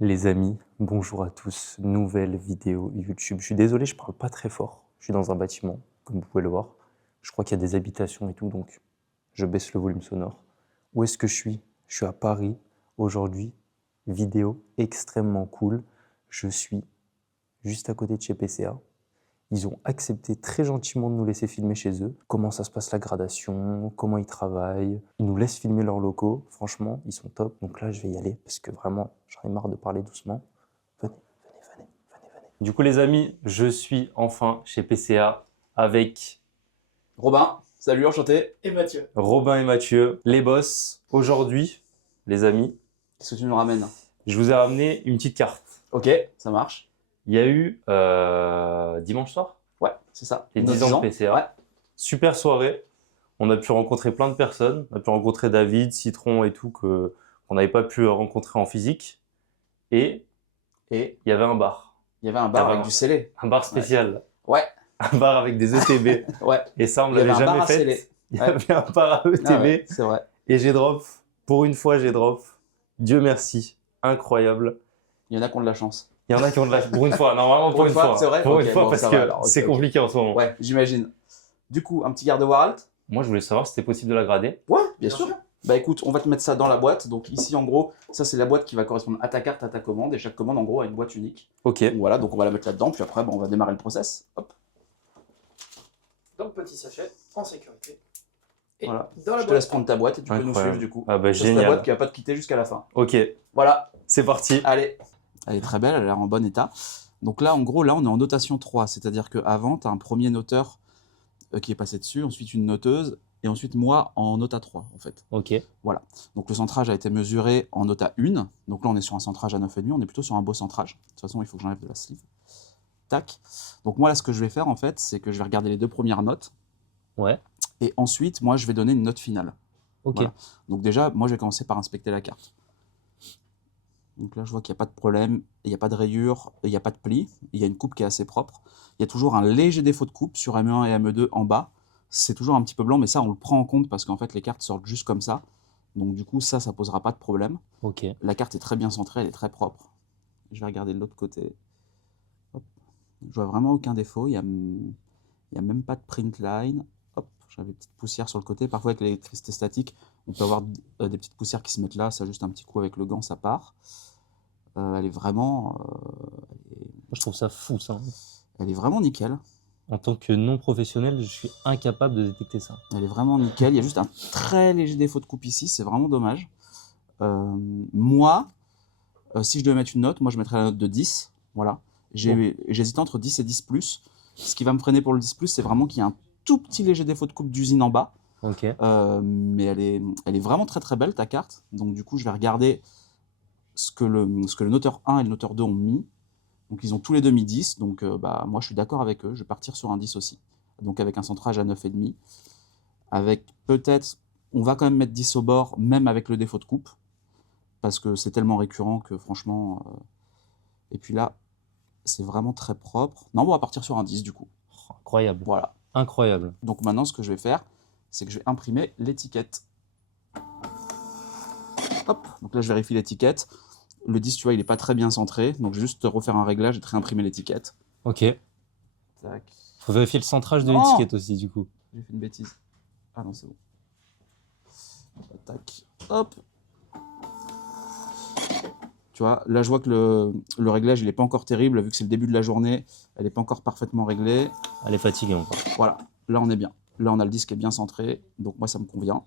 Les amis, bonjour à tous, nouvelle vidéo YouTube. Je suis désolé, je parle pas très fort. Je suis dans un bâtiment, comme vous pouvez le voir. Je crois qu'il y a des habitations et tout, donc je baisse le volume sonore. Où est-ce que je suis? Je suis à Paris aujourd'hui. Vidéo extrêmement cool. Je suis juste à côté de chez PCA. Ils ont accepté très gentiment de nous laisser filmer chez eux. Comment ça se passe la gradation, comment ils travaillent. Ils nous laissent filmer leurs locaux. Franchement, ils sont top. Donc là, je vais y aller parce que vraiment, j'en ai marre de parler doucement. Venez. Du coup, les amis, je suis enfin chez PCA avec Robin, salut, enchanté. Et Mathieu. Robin et Mathieu, les boss. Aujourd'hui, les amis, Qu'est-ce que tu nous ramènes? je vous ai ramené une petite carte. Ok, ça marche. Il y a eu dimanche soir, Ouais, c'est ça. les Nos 10 ans de PCA. Ouais. Super soirée. On a pu rencontrer plein de personnes. On a pu rencontrer David, Citron et tout, qu'on n'avait pas pu rencontrer en physique. Et Et il y avait un bar. il y avait un bar Ah, avec bah. du scellé. Un bar spécial. Ouais, Un bar avec des ETB. ouais. Et ça, on ne Il y avait l'avait un bar jamais à fait. scellé. Il y Ouais. avait un bar à ETB. Ah ouais, c'est vrai. Et j'ai drop. Pour une fois, j'ai drop. Dieu merci. Incroyable. Il y en a qui ont de la chance. Il y en a qui ont de la... Pour une fois. Non, vraiment pour une fois. c'est vrai. Pour Ok, une fois, bon, parce ça que va alors, ok, c'est ok. compliqué en ce moment. Ouais, j'imagine. Du coup, un petit garde Waralt. Moi, je voulais savoir si c'était possible de la grader. Ouais, bien sûr. Bah écoute, on va te mettre ça dans la boîte. Donc ici, en gros, ça c'est la boîte qui va correspondre à ta carte, à ta commande. Et chaque commande, en gros, a une boîte unique. Ok. Donc voilà, donc on va la mettre là-dedans. Puis après, bah, on va démarrer le process. Hop. Dans le petit sachet, en sécurité. Et Voilà. dans la Je te laisse boîte. prendre ta boîte et tu peux nous Incroyable. suivre du coup. Ah bah Ça, c'est la génial. boîte qui va pas te quitter jusqu'à la fin. Ok, Voilà. c'est parti. Allez. Elle est très belle, elle a l'air en bon état. Donc là, en gros, là, on est en notation 3. C'est-à-dire qu'avant, tu as un premier noteur qui est passé dessus, ensuite une noteuse, et ensuite moi en nota 3, en fait. Ok. Donc le centrage a été mesuré en nota 1. Donc là, on est sur un centrage à 9,5. On est plutôt sur un beau centrage. De toute façon, il faut que j'enlève de la sleeve. Tac. Donc moi, là, ce que je vais faire, en fait, c'est que je vais regarder les deux premières notes. Ouais. Et ensuite, moi, je vais donner une note finale. Ok. Voilà. Donc déjà, moi, je vais commencer par inspecter la carte. Donc là, je vois qu'il n'y a pas de problème, il n'y a pas de rayure, il n'y a pas de pli, il y a une coupe qui est assez propre. Il y a toujours un léger défaut de coupe sur ME1 et ME2 en bas. C'est toujours un petit peu blanc, mais ça, on le prend en compte parce qu'en fait, les cartes sortent juste comme ça. Donc du coup, ça posera pas de problème. Ok. La carte est très bien centrée, elle est très propre. Je vais regarder de l'autre côté. Hop. Je vois vraiment aucun défaut, il y a même pas de print line. Hop, j'avais des petites poussières sur le côté. Parfois, avec l'électricité statique, on peut avoir des petites poussières qui se mettent là. Ça, juste un petit coup avec le gant, ça part. Elle est vraiment... Je trouve ça fou, ça. elle est vraiment nickel. En tant que non professionnel, je suis incapable de détecter ça. Elle est vraiment nickel. Il y a juste un très léger défaut de coupe ici. C'est vraiment dommage. Moi, si je devais mettre une note, moi, je mettrais la note de 10. Voilà. J'hésite entre 10 et 10+. Ce qui va me freiner pour le 10+, c'est vraiment qu'il y a un tout petit léger défaut de coupe d'usine en bas. Ok. Mais elle est vraiment très très belle, ta carte. Donc du coup, je vais regarder ce que le noteur 1 et le noteur 2 ont mis. Donc ils ont tous les deux mis 10. Donc bah, moi, je suis d'accord avec eux. Je vais partir sur un 10 aussi. Donc avec un centrage à 9,5. Avec peut-être... On va quand même mettre 10 au bord, même avec le défaut de coupe. Parce que c'est tellement récurrent que franchement... Et puis là, c'est vraiment très propre. Non, on va partir sur un 10 du coup. Incroyable. Voilà. Incroyable. Donc maintenant, ce que je vais faire, c'est que je vais imprimer l'étiquette. Hop, donc là je vérifie l'étiquette. Le 10, tu vois, il n'est pas très bien centré. Donc je vais juste refaire un réglage et te réimprimer l'étiquette. Ok. Tac. Faut vérifier le centrage de Non. l'étiquette aussi, du coup. J'ai fait une bêtise. Ah non, c'est bon. Tac. Hop. Tu vois, là je vois que le réglage, il n'est pas encore terrible. Vu que c'est le début de la journée, elle n'est pas encore parfaitement réglée. Elle est fatiguée encore. Voilà, là on est bien. Là on a le disque qui est bien centré. Donc moi ça me convient.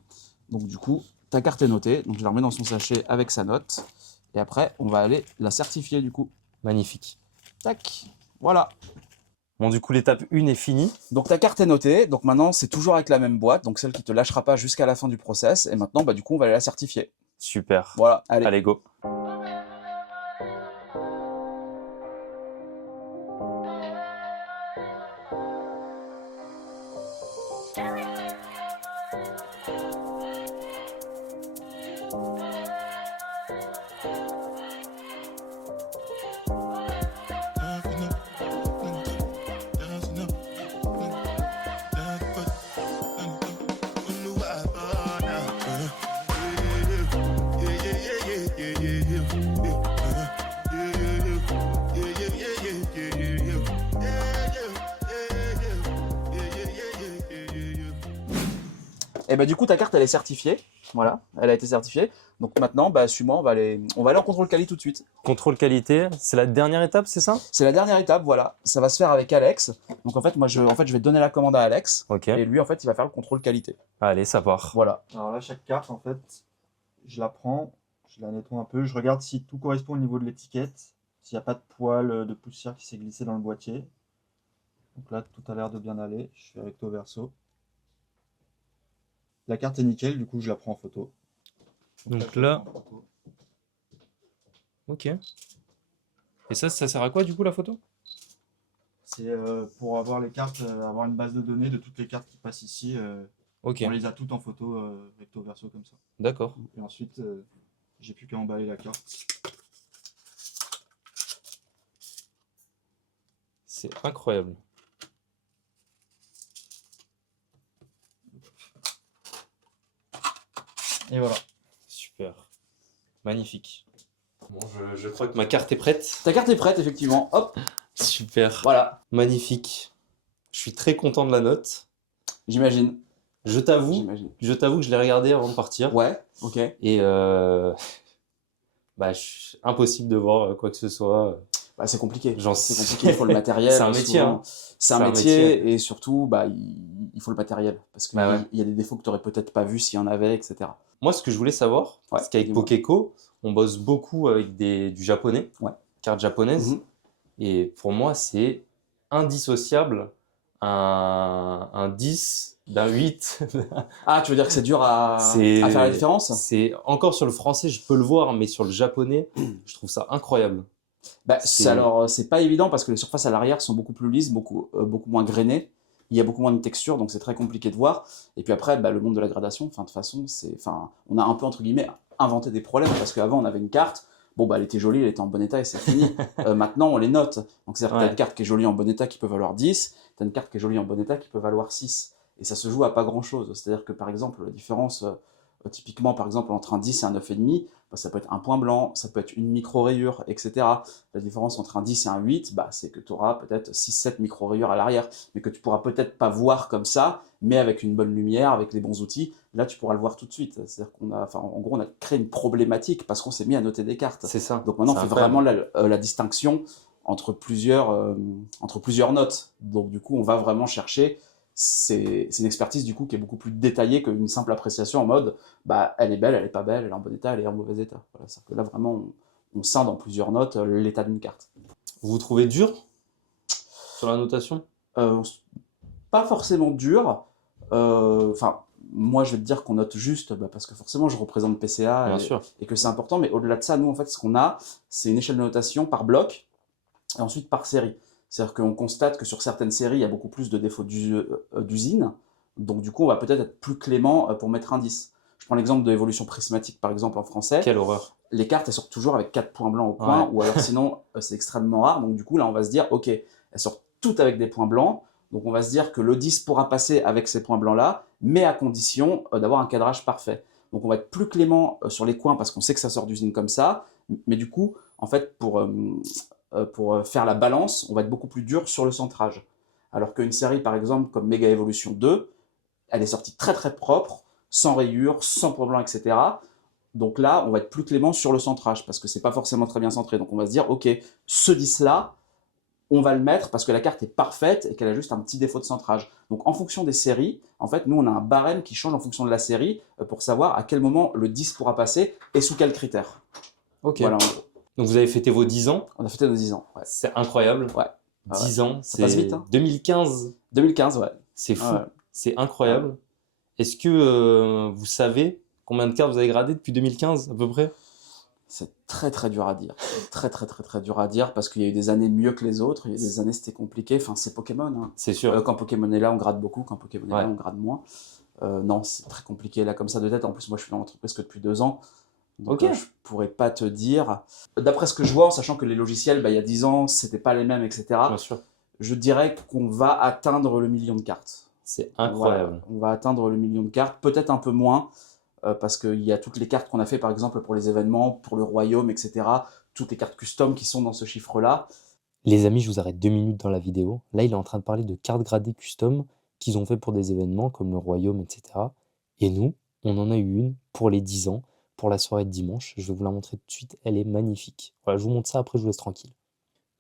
Donc du coup, ta carte est notée. Donc je la remets dans son sachet avec sa note. Et après, on va aller la certifier du coup. Magnifique. Tac. Voilà. Bon, du coup, l'étape 1 est finie. Donc ta carte est notée. Donc maintenant, c'est toujours avec la même boîte. Donc celle qui te lâchera pas jusqu'à la fin du process. Et maintenant, bah, du coup, on va aller la certifier. Super. Voilà, allez. Allez, go. Et bah du coup ta carte elle est certifiée, voilà, elle a été certifiée. Donc maintenant, bah suis-moi, on va aller en contrôle quali tout de suite. Contrôle qualité, c'est la dernière étape, c'est ça? C'est la dernière étape, voilà. Ça va se faire avec Alex. Donc en fait, moi je vais donner la commande à Alex. Ok. Et lui en fait il va faire le contrôle qualité. Allez, ça part. Voilà. Alors là, chaque carte, en fait, je la prends, je la nettoie un peu, je regarde si tout correspond au niveau de l'étiquette, s'il n'y a pas de poils de poussière qui s'est glissé dans le boîtier. Donc là, tout a l'air de bien aller. Je fais recto verso. La carte est nickel, du coup, je la prends en photo. Donc je la là- prends en photo. Ok. Et ça sert à quoi du coup la photo? C'est pour avoir les cartes, avoir une base de données de toutes les cartes qui passent ici. Ok, On les a toutes en photo recto verso comme ça. d'accord. Et ensuite, j'ai plus qu'à emballer la carte. C'est incroyable. Et voilà. Super. Magnifique. Bon, je crois que ma carte est prête. Ta carte est prête effectivement. Hop, Super. voilà. Magnifique. Je suis très content de la note. J'imagine. Je t'avoue J'imagine. que je l'ai regardé avant de partir. Ouais, ok. Et impossible de voir quoi que ce soit. Bah, c'est compliqué. J'en C'est sais- compliqué, il faut le matériel. C'est un métier, souvent. hein. C'est un C'est un métier et surtout, bah, il faut le matériel. Parce qu'il Bah ouais. y a des défauts que tu n'aurais peut-être pas vu s'il y en avait, etc. Moi, ce que je voulais savoir, Ouais, c'est qu'avec dis-moi. Pokeko, on bosse beaucoup avec du japonais, Ouais. cartes japonaises. Mhm. Et pour moi, c'est indissociable un 10 d'un 8. Ah, tu veux dire que c'est dur à C'est- faire la différence? C'est encore sur le français, je peux le voir, mais sur le japonais, je trouve ça incroyable. Bah, c'est- alors, c'est pas évident parce que les surfaces à l'arrière sont beaucoup plus lisses, beaucoup moins grainées. Il y a beaucoup moins de texture, donc c'est très compliqué de voir. Et puis après, bah, le monde de la gradation, de toute façon, on a un peu, entre guillemets, inventé des problèmes parce qu'avant, on avait une carte. Bon, bah, elle était jolie, elle était en bon état et c'est fini. Maintenant, on les note. Donc, c'est-à-dire que tu as Ouais. une carte qui est jolie en bon état qui peut valoir 10, tu as une carte qui est jolie en bon état qui peut valoir 6. Et ça se joue à pas grand-chose. C'est-à-dire que, par exemple, la différence, typiquement, par exemple, entre un 10 et un 9,5, bah, ça peut être un point blanc, ça peut être une micro-rayure, etc. La différence entre un 10 et un 8, bah, c'est que tu auras peut-être 6-7 micro-rayures à l'arrière, mais que tu pourras peut-être pas voir comme ça, mais avec une bonne lumière, avec les bons outils, là, tu pourras le voir tout de suite. C'est-à-dire en gros, on a créé une problématique parce qu'on s'est mis à noter des cartes. C'est ça. Donc maintenant, on C'est fait incroyable. vraiment la distinction entre plusieurs notes. Donc du coup, on va vraiment chercher. C'est une expertise du coup qui est beaucoup plus détaillée qu'une simple appréciation en mode bah, elle est belle, elle est pas belle, elle est en bon état, elle est en mauvais état. Voilà, c'est-à-dire que là, vraiment, on scinde en plusieurs notes l'état d'une carte. Vous trouvez dur sur la notation? Euh, Pas forcément dur. Enfin, moi, je vais te dire qu'on note juste bah, parce que forcément, je représente PCA Bien et, sûr. et que c'est important. Mais au-delà de ça, nous, en fait, ce qu'on a, c'est une échelle de notation par bloc et ensuite par série. C'est-à-dire qu'on constate que sur certaines séries, il y a beaucoup plus de défauts d'usine. Donc, du coup, on va peut-être être plus clément pour mettre un 10. Je prends l'exemple de l'évolution prismatique, par exemple, en français. Quelle horreur. Les cartes, elles sortent toujours avec 4 points blancs au coin, Ouais. ou alors sinon, c'est extrêmement rare. Donc, du coup, là, on va se dire, OK, elles sortent toutes avec des points blancs. Donc, on va se dire que le 10 pourra passer avec ces points blancs-là, mais à condition d'avoir un cadrage parfait. Donc, on va être plus clément sur les coins parce qu'on sait que ça sort d'usine comme ça. Mais du coup, en fait, pour faire la balance, on va être beaucoup plus dur sur le centrage. Alors qu'une série, par exemple, comme Mega Evolution 2, elle est sortie très très propre, sans rayures, sans point blanc, etc. Donc là, on va être plus clément sur le centrage parce que c'est pas forcément très bien centré. Donc on va se dire, ok, ce 10-là, on va le mettre parce que la carte est parfaite et qu'elle a juste un petit défaut de centrage. Donc en fonction des séries, en fait, nous on a un barème qui change en fonction de la série pour savoir à quel moment le 10 pourra passer et sous quels critères. Ok. Voilà, en gros. Donc vous avez fêté vos 10 ans. On a fêté nos 10 ans. Ouais. C'est incroyable. Ouais. 10 ans, Ça passe c'est vite, hein. 2015. 2015, ouais. C'est fou. Ouais. C'est incroyable. Est-ce que vous savez combien de cartes vous avez gradé depuis 2015 à peu près? C'est très très dur à dire. Très dur à dire parce qu'il y a eu des années mieux que les autres. Il y a eu des années c'était compliqué. Enfin, c'est Pokémon. Hein. C'est sûr. Quand Pokémon est là, on grade beaucoup. Quand Pokémon est Ouais. là, on grade moins. Non, c'est très compliqué là comme ça de tête. En plus, moi, je suis dans l'entreprise que depuis 2 ans. Donc, Ok. je pourrais pas te dire. D'après ce que je vois, en sachant que les logiciels, bah, il y a 10 ans, c'était pas les mêmes, etc. Bien sûr. Je dirais qu'on va atteindre le million de cartes. C'est incroyable. Voilà, on va atteindre le million de cartes, peut-être un peu moins, parce qu'il y a toutes les cartes qu'on a fait, par exemple, pour les événements, pour le royaume, etc. Toutes les cartes custom qui sont dans ce chiffre-là. Les amis, je vous arrête 2 minutes dans la vidéo. Là, il est en train de parler de cartes gradées custom qu'ils ont fait pour des événements comme le royaume, etc. Et nous, on en a eu une pour les 10 ans, pour la soirée de dimanche. Je vais vous la montrer tout de suite, elle est magnifique. Voilà, je vous montre ça, après je vous laisse tranquille.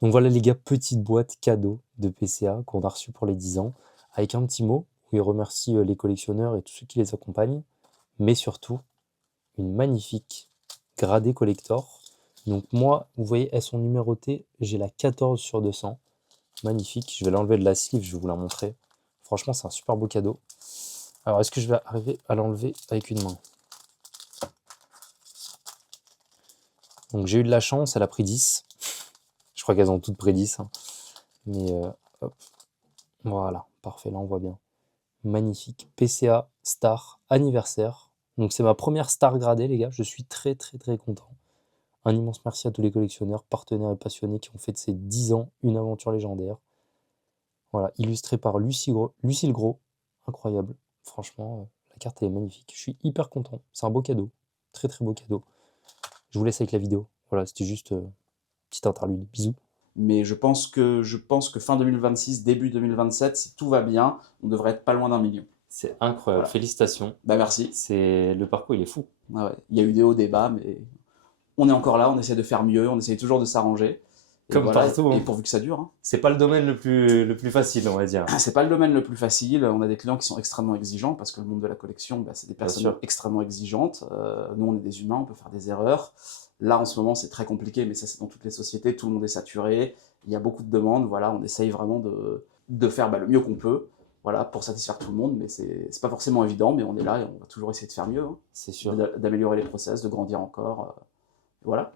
Donc voilà les gars, petite boîte cadeau de PCA qu'on a reçu pour les 10 ans, avec un petit mot où il remercie les collectionneurs et tous ceux qui les accompagnent, mais surtout une magnifique gradée collector. Donc moi, vous voyez, elles sont numérotées, j'ai la 14 sur 200, magnifique. Je vais l'enlever de la sleeve, je vais vous la montrer. Franchement, c'est un super beau cadeau. Alors, est-ce que je vais arriver à l'enlever avec une main? Donc j'ai eu de la chance, elle a pris 10. Je crois qu'elles ont toutes pris 10. Hein. Mais hop, voilà, parfait, là on voit bien. Magnifique, PCA Star anniversaire. Donc c'est ma première Star gradée les gars, je suis très content. Un immense merci à tous les collectionneurs, partenaires et passionnés qui ont fait de ces 10 ans une aventure légendaire. Voilà, illustré par Lucille Gros, incroyable. Franchement, la carte elle est magnifique. Je suis hyper content, c'est un beau cadeau, très beau cadeau. Je vous laisse avec la vidéo. Voilà, c'était juste petit interlude. Bisous. Mais je pense que fin 2026, début 2027, si tout va bien, on devrait être pas loin d'1 million. C'est incroyable, Voilà. Félicitations. Bah merci. Le parcours il est fou. Ah ouais. Il y a eu des hauts, des bas, mais on est encore là, on essaie de faire mieux, on essaie toujours de s'arranger. Et Comme partout. Et Hein. pourvu que ça dure. Hein. C'est pas le domaine le plus facile, on va dire. C'est pas le domaine le plus facile. On a des clients qui sont extrêmement exigeants parce que le monde de la collection, bah, c'est des personnes extrêmement exigeantes. Nous, on est des humains, on peut faire des erreurs. Là, en ce moment, c'est très compliqué, mais ça, c'est dans toutes les sociétés. Tout le monde est saturé. Il y a beaucoup de demandes. Voilà, on essaye vraiment de faire le mieux qu'on peut. Voilà, pour satisfaire tout le monde, mais c'est pas forcément évident, mais on est là et on va toujours essayer de faire mieux. Hein. C'est sûr. D'améliorer les process, de grandir encore. Voilà.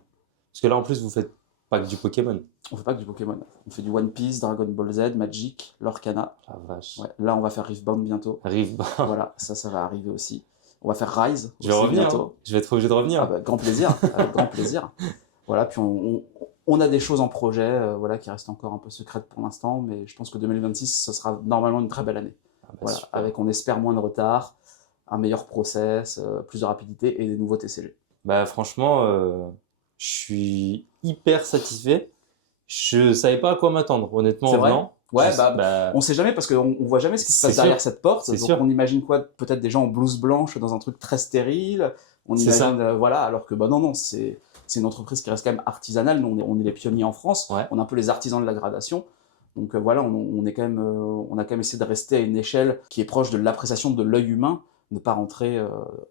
Parce que là, en plus, vous faites pas que du Pokémon. On fait pas que du Pokémon. On fait du One Piece, Dragon Ball Z, Magic, Lorcana. Ah vache. Ouais, là, on va faire Riftbound bientôt. Riftbound. Voilà, ça va arriver aussi. On va faire Rise. Je vais revenir. Bientôt. Hein. Je vais être obligé de revenir. Ah bah, grand plaisir. Avec grand plaisir. Voilà, puis on a des choses en projet voilà, qui restent encore un peu secrètes pour l'instant, mais je pense que 2026, ce sera normalement une très belle année. Ah bah, voilà, avec, on espère, moins de retard, un meilleur process, plus de rapidité et des nouveaux TCG. Bah franchement, je suis hyper satisfait. Je savais pas à quoi m'attendre, honnêtement. C'est vrai. Non. Ouais, on sait jamais parce qu'on voit jamais ce qui se passe derrière cette porte. Donc on imagine quoi? Peut-être des gens en blouse blanche dans un truc très stérile. On imagine, voilà, alors que non, c'est une entreprise qui reste quand même artisanale. Nous, on est les pionniers en France. Ouais. On est un peu les artisans de la gradation. Donc voilà, on a quand même essayé de rester à une échelle qui est proche de l'appréciation de l'œil humain, ne pas rentrer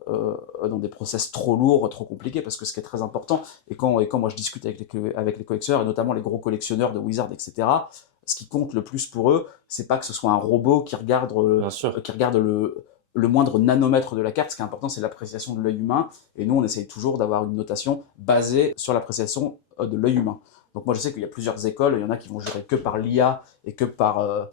dans des process trop lourds, trop compliqués, parce que ce qui est très important, et quand moi je discute avec les collectionneurs, et notamment les gros collectionneurs de Wizard, etc., ce qui compte le plus pour eux, c'est pas que ce soit un robot qui regarde le moindre nanomètre de la carte. Ce qui est important, c'est l'appréciation de l'œil humain, et nous on essaye toujours d'avoir une notation basée sur l'appréciation de l'œil humain. Donc moi je sais qu'il y a plusieurs écoles, il y en a qui vont gérer que par l'IA et que par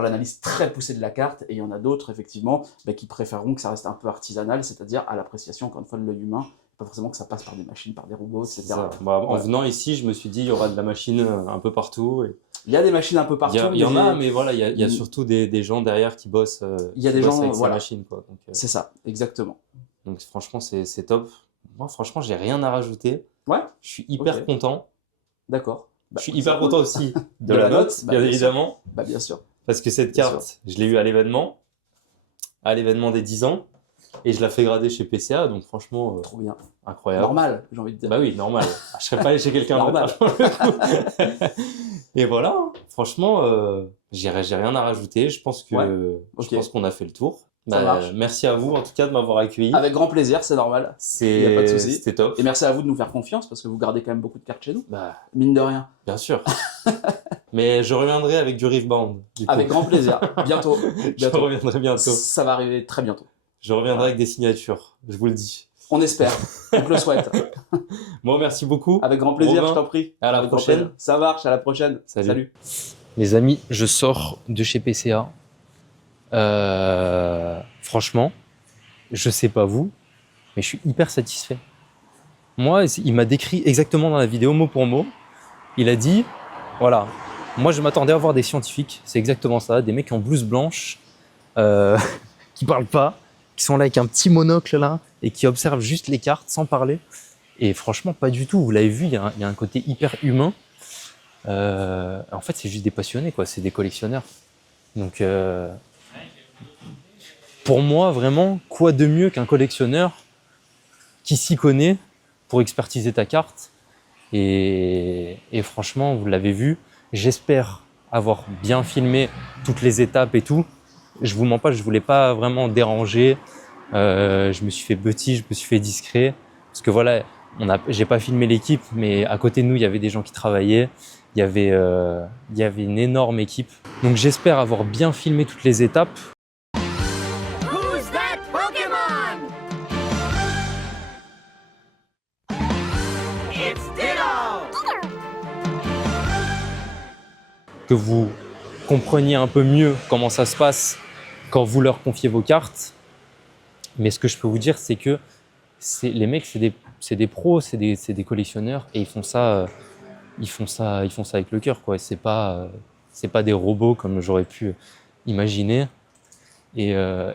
l'analyse très poussée de la carte, et il y en a d'autres effectivement qui préféreront que ça reste un peu artisanal, c'est-à-dire à l'appréciation encore une fois de l'œil humain, pas forcément que ça passe par des machines, par des robots, etc. En venant ici, je me suis dit il y aura de la machine un peu partout. Et... Il y a des machines un peu partout. Il y en a, mais voilà, il y a surtout des gens derrière qui bossent. Il y a des gens avec ces machines, quoi. C'est ça, exactement. Donc franchement, c'est top. Moi, franchement, j'ai rien à rajouter. Ouais. Je suis hyper content. D'accord. Je suis hyper content aussi de la note, bien évidemment. Bien sûr. Parce que cette carte, je l'ai eue à l'événement des 10 ans, et je la fais grader chez PCA, donc franchement, trop bien. Incroyable. Normal, j'ai envie de dire. Bah oui, normal. Je serais pas allé chez quelqu'un d'autre. Et voilà, franchement, j'ai rien à rajouter. Je pense qu'on a fait le tour. Merci à vous en tout cas de m'avoir accueilli. Avec grand plaisir, c'est normal. Il n'y a pas de souci. C'était top. Et merci à vous de nous faire confiance parce que vous gardez quand même beaucoup de cartes chez nous. Mine de rien. Bien sûr. Mais je reviendrai avec du Riftbound. Avec grand plaisir. Bientôt. Je reviendrai bientôt. Ça va arriver très bientôt. Je reviendrai avec des signatures, je vous le dis. On espère. On te le souhaite. Bon, merci beaucoup. Avec grand plaisir, je t'en prie. À la prochaine. Ça marche, à la prochaine. Salut. Les amis, je sors de chez PCA. Franchement, je sais pas vous, mais je suis hyper satisfait. Moi, il m'a décrit exactement dans la vidéo, mot pour mot. Il a dit, voilà, moi je m'attendais à voir des scientifiques, c'est exactement ça, des mecs en blouse blanche, qui parlent pas, qui sont là avec un petit monocle là, et qui observent juste les cartes sans parler. Et franchement, pas du tout. Vous l'avez vu, il y a un côté hyper humain. En fait, c'est juste des passionnés, quoi. C'est des collectionneurs. Donc, pour moi, vraiment, quoi de mieux qu'un collectionneur qui s'y connaît pour expertiser ta carte. Et franchement, vous l'avez vu, j'espère avoir bien filmé toutes les étapes et tout. Je vous mens pas, je voulais pas vraiment déranger. Je me suis fait petit, je me suis fait discret. Parce que voilà, j'ai pas filmé l'équipe, mais à côté de nous, il y avait des gens qui travaillaient. Il y avait une énorme équipe. Donc j'espère avoir bien filmé toutes les étapes. Who's that Pokémon? It's Ditto! Que vous compreniez un peu mieux comment ça se passe quand vous leur confiez vos cartes. Mais ce que je peux vous dire, c'est que les mecs, c'est des pros, c'est des collectionneurs et ils font ça avec le cœur, quoi. C'est pas des robots comme j'aurais pu imaginer. Et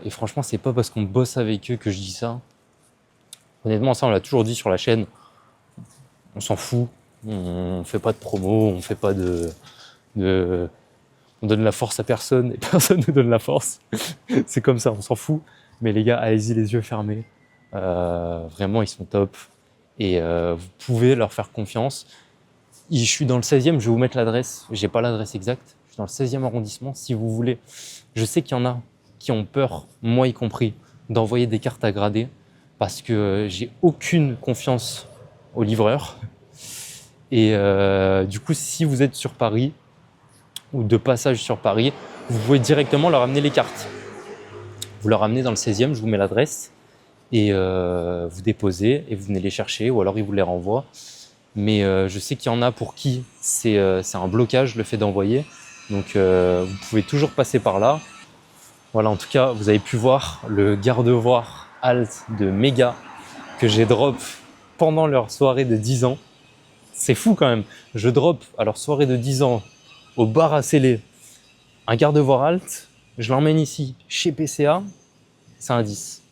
franchement, c'est pas parce qu'on bosse avec eux que je dis ça. Honnêtement, ça, on l'a toujours dit sur la chaîne. On s'en fout. On fait pas de promo, on fait pas on donne la force à personne et personne ne donne la force. C'est comme ça, on s'en fout. Mais les gars, allez-y les yeux fermés. Vraiment, ils sont top. Et vous pouvez leur faire confiance. Je suis dans le 16e, je vais vous mettre l'adresse. J'ai pas l'adresse exacte. Je suis dans le 16e arrondissement. Si vous voulez, je sais qu'il y en a qui ont peur, moi y compris, d'envoyer des cartes à grader parce que j'ai aucune confiance aux livreurs. Et du coup, si vous êtes sur Paris ou de passage sur Paris, vous pouvez directement leur amener les cartes. Vous leur amenez dans le 16e, je vous mets l'adresse et vous déposez et vous venez les chercher ou alors ils vous les renvoient. Mais je sais qu'il y en a pour qui c'est un blocage le fait d'envoyer. Donc vous pouvez toujours passer par là. Voilà, en tout cas, vous avez pu voir le garde-voir alt de Mega que j'ai drop pendant leur soirée de 10 ans. C'est fou quand même. Je drop à leur soirée de 10 ans au bar à Célé un garde-voir alt. Je l'emmène ici chez PCA. C'est un 10.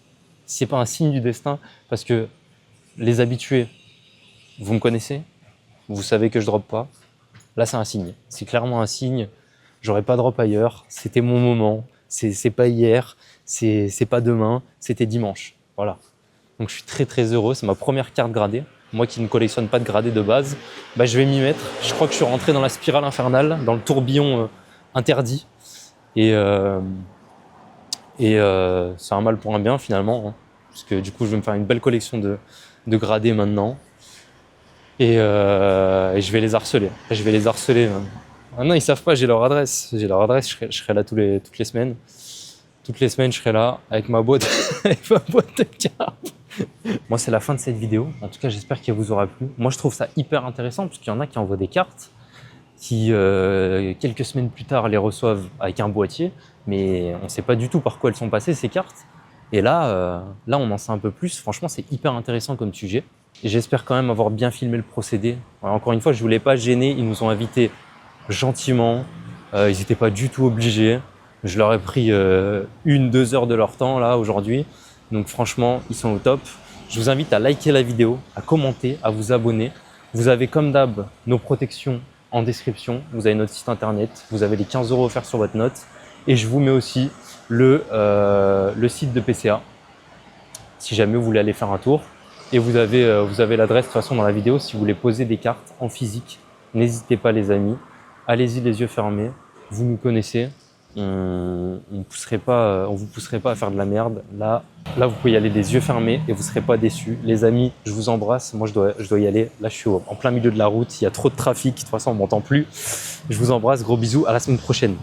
C'est pas un signe du destin parce que les habitués, vous me connaissez, vous savez que je drop pas. Là, c'est un signe. C'est clairement un signe. J'aurais pas drop ailleurs. C'était mon moment. C'est pas hier. C'est pas demain. C'était dimanche. Voilà. Donc, je suis très très heureux. C'est ma première carte gradée. Moi qui ne collectionne pas de gradés de base, bah, je vais m'y mettre. Je crois que je suis rentré dans la spirale infernale, dans le tourbillon interdit. Et c'est un mal pour un bien finalement. Hein, parce que du coup, je vais me faire une belle collection de gradés maintenant. Et je vais les harceler. Je vais les harceler. Maintenant, ils savent pas, j'ai leur adresse. J'ai leur adresse, je serai là toutes les semaines. Toutes les semaines, je serai là avec ma boîte, avec ma boîte de cartes. Moi, c'est la fin de cette vidéo. En tout cas, j'espère qu'elle vous aura plu. Moi, je trouve ça hyper intéressant parce qu'il y en a qui envoient des cartes qui, quelques semaines plus tard, les reçoivent avec un boîtier. Mais on ne sait pas du tout par quoi elles sont passées, ces cartes. Et là, on en sait un peu plus. Franchement, c'est hyper intéressant comme sujet. Et j'espère quand même avoir bien filmé le procédé. Alors, encore une fois, je ne voulais pas gêner. Ils nous ont invités gentiment. Ils n'étaient pas du tout obligés. Je leur ai pris 1-2 heures de leur temps là aujourd'hui. Donc franchement, ils sont au top. Je vous invite à liker la vidéo, à commenter, à vous abonner. Vous avez comme d'hab nos protections en description. Vous avez notre site internet. Vous avez les 15 € offerts sur votre note. Et je vous mets aussi le site de PCA si jamais vous voulez aller faire un tour. Et vous avez l'adresse de toute façon dans la vidéo si vous voulez poser des cartes en physique. N'hésitez pas les amis. Allez-y les yeux fermés. Vous nous connaissez. On vous pousserait pas à faire de la merde. Là, vous pouvez y aller les yeux fermés et vous serez pas déçus. Les amis, je vous embrasse. Moi, je dois y aller. Là, je suis en plein milieu de la route. Il y a trop de trafic. De toute façon, on m'entend plus. Je vous embrasse. Gros bisous. À la semaine prochaine.